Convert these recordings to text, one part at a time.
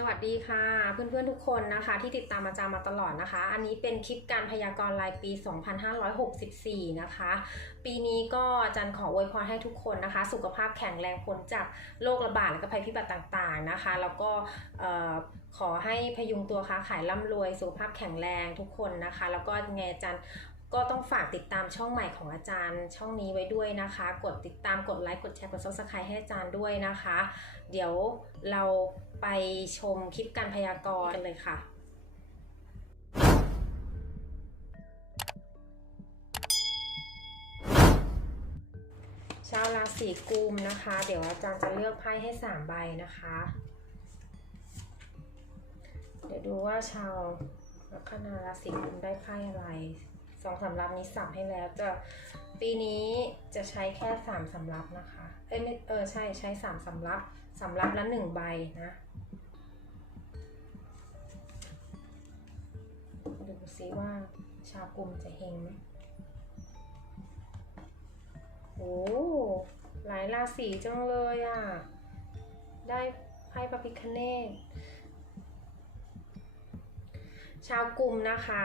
สวัสดีค่ะ เพื่อนๆทุกคนนะคะ ที่ติดตามอาจารย์มาตลอดนะคะ อันนี้เป็นคลิปการพยากรณ์รายปี 2564 นะคะ ปีนี้ก็อาจารย์ขออวยพรให้ทุกคนนะคะ สุขภาพแข็งแรงพ้นจากโรคระบาดและก็ภัยพิบัติต่างๆนะคะ แล้วก็ขอให้พยุงตัวค้าขายร่ำรวยสุขภาพแข็งแรงทุกคนนะคะ แล้วก็ไงอาจารย์ ก็ต้องฝากติดตามช่องใหม่ของอาจารย์ ช่องนี้ไว้ด้วยนะคะ กดติดตามกดไลค์กดแชร์กด subscribe ให้อาจารย์ด้วยนะคะ เดี๋ยวเราไปชมคลิปการพยากรณ์กันเลยค่ะชาวราศีกุมนะคะ เดี๋ยวอาจารย์จะเลือกไพ่ให้3ใบนะคะ เดี๋ยวดูว่าชาวลัคนาราศีกุมได้ไพ่อะไร สองสำรับนี้สับให้แล้วจะปีนี้จะใช้แค่สามสำรับนะคะ เอ้ยไม่เออใช่ใช้สามสำรับสำรับละหนึ่งใบนะดูซิว่าชาวกลุ่มจะเฮงไหมโอ้หลายราศีจังเลยอะ ได้ไพ่พระพิคเนตชาวกลุ่มนะคะ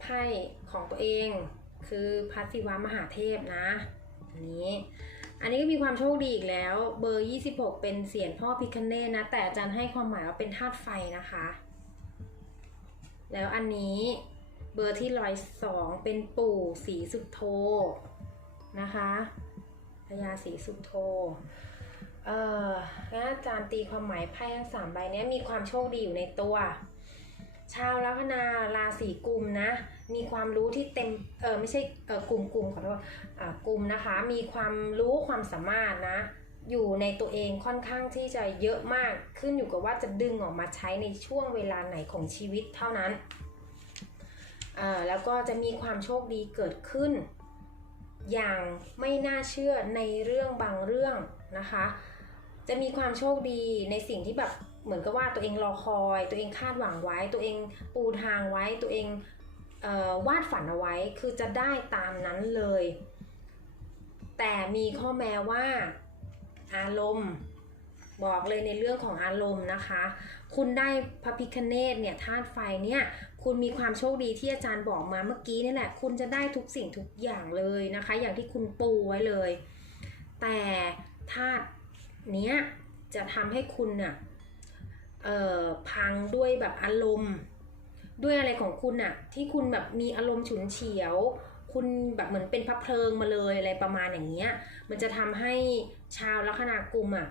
ไพ่ของตัวเองคือพระศิวะมหาเทพนะอันนี้ อันนี้ก็มีความโชคดีอีกแล้ว เบอร์ 26 เป็นเสียงพ่อพิคเนตนะ แต่อาจารย์ให้ความหมายว่าเป็นธาตุไฟนะคะ แล้วอันนี้เบอร์ที่ร้อยสองเป็นปู่สีสุดโทนะคะพญาสีสุดโทเอองั้นอาจารย์ตีความหมายไพ่ทั้งสามใบนี้มีความโชคดีอยู่ในตัว ชาวลัคนาราศีกุมนะ มีความรู้ที่เต็ม เออไม่ใช่ เออกลุ่มกลุ่มขอโทษอ่ากลุ่มนะคะ มีความรู้ความสามารถนะ อยู่ในตัวเองค่อนข้างที่จะเยอะมาก ขึ้นอยู่กับว่าจะดึงออกมาใช้ในช่วงเวลาไหนของชีวิตเท่านั้น อ่า แล้วก็จะมีความโชคดีเกิดขึ้น อย่างไม่น่าเชื่อในเรื่องบางเรื่องนะคะ จะมีความโชคดีในสิ่งที่แบบ เหมือนกับว่าตัวเองรอคอย ตัวเองคาดหวังไว้ ตัวเองปูทางไว้ ตัวเองเออวาดฝันเอาไว้ คือจะได้ตามนั้นเลย แต่มีข้อแม้ว่าอารมณ์บอกเลยในเรื่องของอารมณ์นะคะ คุณได้พระพิคเนตเนี่ยธาตุไฟเนี่ย คุณมีความโชคดีที่อาจารย์บอกมาเมื่อกี้นี่แหละ คุณจะได้ทุกสิ่งทุกอย่างเลยนะคะ อย่างที่คุณปูไว้เลย แต่ธาตุเนี้ยจะทำให้คุณน่ะ เอ่อพังด้วยแบบอารมณ์ ด้วยอะไรของคุณน่ะที่คุณแบบมีอารมณ์ฉุนเฉียว คุณแบบเหมือนเป็นพระเพลิงมาเลยอะไรประมาณอย่างเงี้ยมันจะทำให้ชาวลัคนากุมอะ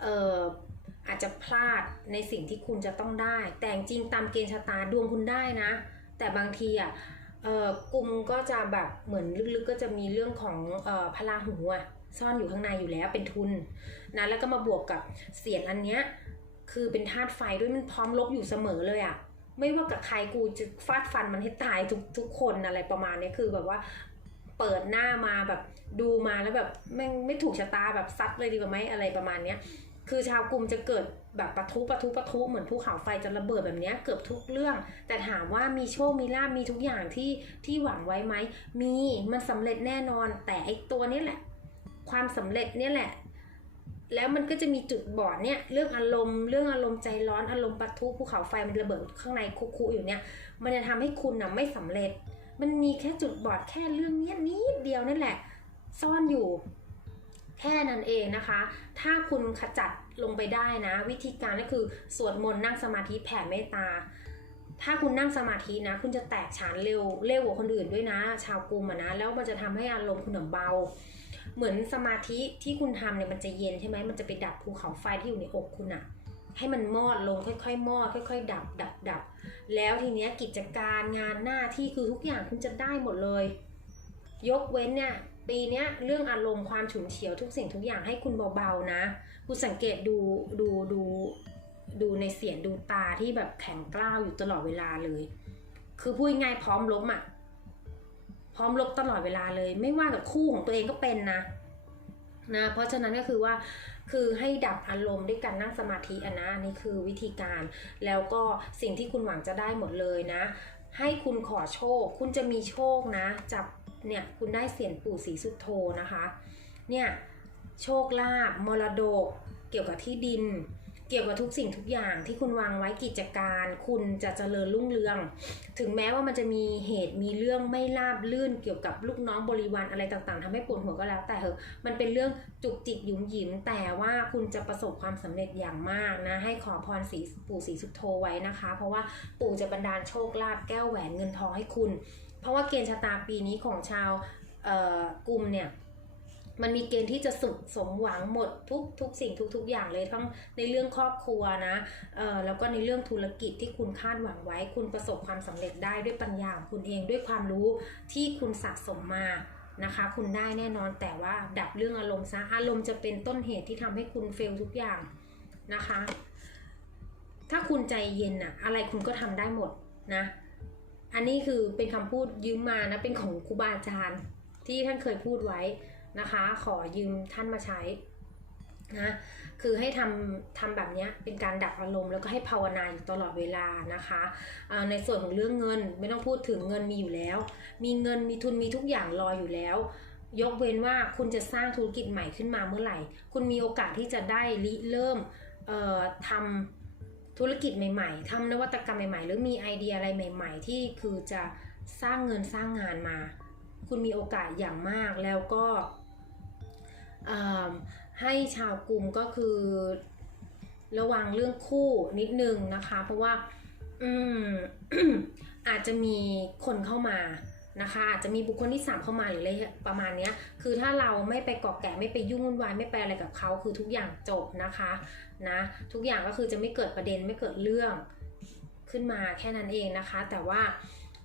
เอ่ออาจจะพลาดในสิ่งที่คุณจะต้องได้ แต่จริงตามเกณฑ์ชะตาดวงคุณได้นะ แต่บางทีอะเอ่อกลุ่มก็จะแบบเหมือนลึกๆก็จะมีเรื่องของเอ่อพลาหูอะซ่อนอยู่ข้างในอยู่แล้วเป็นทุนนะแล้วก็มาบวกกับเสียงอันเนี้ย คือเป็นธาตุไฟด้วยมันพร้อมลบอยู่เสมอเลยอะไม่ว่ากับใครกูจะฟาดฟันมันให้ตายทุกทุกคนอะไรประมาณนี้คือแบบว่าเปิดหน้ามาแบบดูมาแล้วแบบไม่ไม่ถูกชะตาแบบซัดเลยดีกว่าไหมอะไรประมาณเนี้ยคือชาวกลุ่มจะเกิดแบบปะทุปะทุปะทุเหมือนภูเขาไฟจะระเบิดแบบนี้เกือบทุกเรื่อง แต่ถามว่ามีโชคมีลาบมีทุกอย่างที่ที่หวังไว้ไหมมีมันสำเร็จแน่นอน แต่ไอตัวนี้แหละ ความสำเร็จเนี่ยแหละ แล้วมันก็จะมีจุดบอดเนี่ยเรื่องอารมณ์เรื่องอารมณ์ใจร้อนอารมณ์ปะทุภูเขาไฟมันระเบิดข้างในคุๆอยู่เนี่ยมันจะทำให้คุณนะไม่สำเร็จ มันมีแค่จุดบอดแค่เรื่องเนี้ยนิดเดียวนั่นแหละ ซ่อนอยู่แค่นั้นเองนะคะ ถ้าคุณขจัดลงไปได้นะ วิธีการก็คือสวดมนต์นั่งสมาธิแผ่เมตตา ถ้าคุณนั่งสมาธินะ คุณจะแตกฉานเร็วเร็วกว่าคนอื่นด้วยนะ ชาวกลุ่มอะนะ แล้วมันจะทำให้อารมณ์คุณเบา เหมือนสมาธิที่คุณทำเนี่ยมันจะเย็นใช่ไหมมันจะไปดับภูเขาไฟที่อยู่ในอกคุณอะให้มันมอดลงค่อยๆมอดค่อยๆ ดับดับดับแล้วทีเนี้ยกิจการงานหน้าที่คือทุกอย่างคุณจะได้หมดเลย ยกเว้นเนี่ยปีเนี้ยเรื่องอารมณ์ความฉุนเฉียวทุกสิ่งทุกอย่างให้คุณเบาๆนะ คุณสังเกตดูดูดูดูในเสียงดูตาที่แบบแข็งกล้าวอยู่ตลอดเวลาเลย คือพูดง่ายพร้อมลบอะ่ะ ร้อมลบตลอดเวลาเลย ไม่ว่ากับคู่ของตัวเองก็เป็นนะนะเพราะฉะนั้นก็คือว่าคือให้ดับอารมณ์ด้วยการนั่งสมาธิอะนะอันนี่คือวิธีการแล้วก็สิ่งที่คุณหวังจะได้หมดเลยนะ ให้คุณขอโชค คุณจะมีโชคนะ จับเนี่ยคุณได้เสียนปู่ศรีสุดโทนะคะ เนี่ยโชคลาภมรดก เกี่ยวกับที่ดิน เกี่ยวกับทุกสิ่งทุกอย่างที่คุณวางไว้กิจการ คุณจะเจริญรุ่งเรือง ถึงแม้ว่ามันจะมีเหตุมีเรื่องไม่ราบลื่นเกี่ยวกับลูกน้องบริวารอะไรต่างๆทำให้ปวดหัวก็แล้ว แต่เหอะมันเป็นเรื่องจุกจิกหยุมหยิม แต่ว่าคุณจะประสบความสำเร็จอย่างมากนะ ให้ขอพรสีปู่สีสุโธไว้นะคะ เพราะว่าปู่จะบันดาลโชคลาภแก้วแหวนเงินทองให้คุณ เพราะว่าเกณฑ์ชะตาปีนี้ของชาวกลุ่มเนี่ย มันมีเกณฑ์ที่จะสุขสมหวังหมดทุกทุกสิ่งทุกทุกอย่างเลยทั้งในเรื่องครอบครัวนะเอ่อแล้วก็ในเรื่องธุรกิจที่คุณคาดหวังไว้ คุณประสบความสำเร็จได้ด้วยปัญญาของคุณเองด้วยความรู้ที่คุณสะสมมานะคะ คุณได้แน่นอนแต่ว่าดับเรื่องอารมณ์ซะอารมณ์จะเป็นต้นเหตุที่ทำให้คุณเฟลทุกอย่างนะคะ ถ้าคุณใจเย็นอะอะไรคุณก็ทำได้หมดนะ อันนี้คือเป็นคำพูดยืมมานะเป็นของครูบาอาจารย์ที่ท่านเคยพูดไว้ นะคะ ขอยืมท่านมาใช้นะคือให้ทำทำแบบนี้เป็นการดับอารมณ์แล้วก็ให้ภาวนาอยู่ตลอดเวลานะคะอ่าในส่วนของเรื่องเงินไม่ต้องพูดถึงเงินมีอยู่แล้ว มีเงินมีทุนมีทุกอย่างรออยู่แล้ว ยกเว้นว่าคุณจะสร้างธุรกิจใหม่ขึ้นมาเมื่อไหร่ คุณมีโอกาสที่จะได้ริเริ่มทำธุรกิจใหม่ ๆทำนวัตกรรมใหม่ๆ หรือมีไอเดียอะไรใหม่ ๆ ที่คือจะสร้างเงินสร้างงานมา คุณมีโอกาสอย่างมากแล้วก็ ให้ชาวกลุ่มก็คือระวังเรื่องคู่นิดนึงนะคะ เพราะว่าอืมอาจจะมีคนเข้ามานะคะอาจจะมีบุคคลที่สามเข้ามาหรืออะไรประมาณนี้คือถ้าเราไม่ไปเกาะแกะไม่ไปยุ่งวุ่นวายไม่ไปอะไรกับเขาคือทุกอย่างจบนะคะนะทุกอย่างก็คือจะไม่เกิดประเด็นไม่เกิดเรื่องขึ้นมาแค่นั้นเองนะคะ แต่ว่า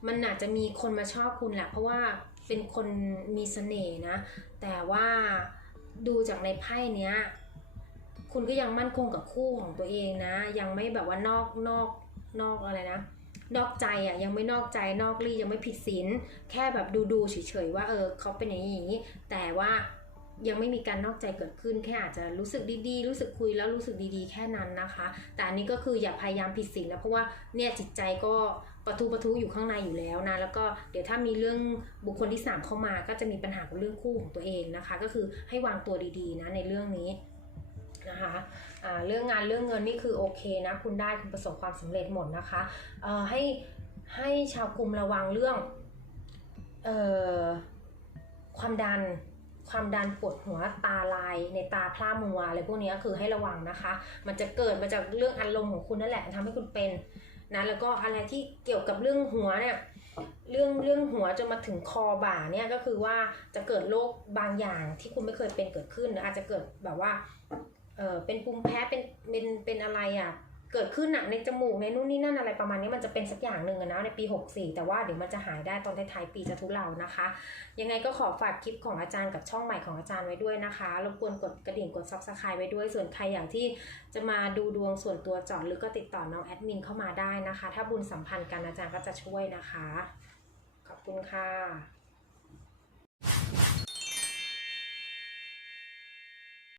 มันอาจจะมีคนมาชอบคุณแหละเพราะว่าเป็นคนมีเสน่ห์นะ แต่ว่า ดูจากในไพ่เนี้ย คุณก็ยังมั่นคงกับคู่ของตัวเองนะ ยังไม่แบบว่านอกนอกนอกอะไรนะ นอกใจอะยังไม่นอกใจนอกรียังไม่ผิดศีลแค่แบบดูดูๆเฉยๆว่าเออเขาเป็นอย่างนี้อย่างนี้แต่ว่ายังไม่มีการนอกใจเกิดขึ้นแค่อาจจะรู้สึกดีๆ รู้สึกคุยแล้วรู้สึกดีๆ แค่นั้นนะคะ แต่อันนี้ก็คืออย่าพยายามผิดศีลนะเพราะว่าเนี่ยจิตใจก็ ปะทุปะทุอยู่ข้างในอยู่แล้วนะแล้วก็เดี๋ยวถ้ามีเรื่องบุคคลที่สามเข้ามา ก็จะมีปัญหากับเรื่องคู่ของตัวเองนะคะ ก็คือให้วางตัวดีๆนะในเรื่องนี้นะคะอ่าเรื่องงานเรื่องเงินนี่คือโอเคนะคุณได้คุณประสบความสำเร็จหมดนะคะให้ให้ชาวกลุ่มระวังเรื่องออความดันความดันปวดหัวตาลายในตาพร่ามัวอะไรพวกนี้คือให้ระวังนะคะ มันจะเกิดมาจากเรื่องอารมณ์ของคุณนั่นแหละทำให้คุณเป็น นะแล้วก็อะไรที่เกี่ยวกับเรื่องหัวเนี่ยเรื่องเรื่องหัวจนมาถึงคอบ่าเนี่ยก็คือว่าจะเกิดโรคบางอย่างที่คุณไม่เคยเป็นเกิดขึ้นหรืออาจจะเกิดแบบว่าเออเป็นภูมิแพ้เป็นเป็นเป็นอะไรอะ เกิดขึ้นอะในจมูกในนู่นนี่นั่นอะไรประมาณนี้มันจะเป็นสักอย่างหนึ่งนะในปี 64 แต่ว่าเดี๋ยวมันจะหายได้ตอนท้ายๆปีจะทุเลานะคะ ยังไงก็ขอฝากคลิปของอาจารย์กับช่องใหม่ของอาจารย์ไว้ด้วยนะคะรบกวนกดกระดิ่งกดซับสไครต์ไว้ด้วยส่วนใครอย่ากที่จะมาดูดวงส่วนตัวจอดหรือก็ติดต่อน้องแอดมินเข้ามาได้นะคะ ถ้าบุญสัมพันธ์กันอาจารย์ก็จะช่วยนะคะ ขอบคุณค่ะ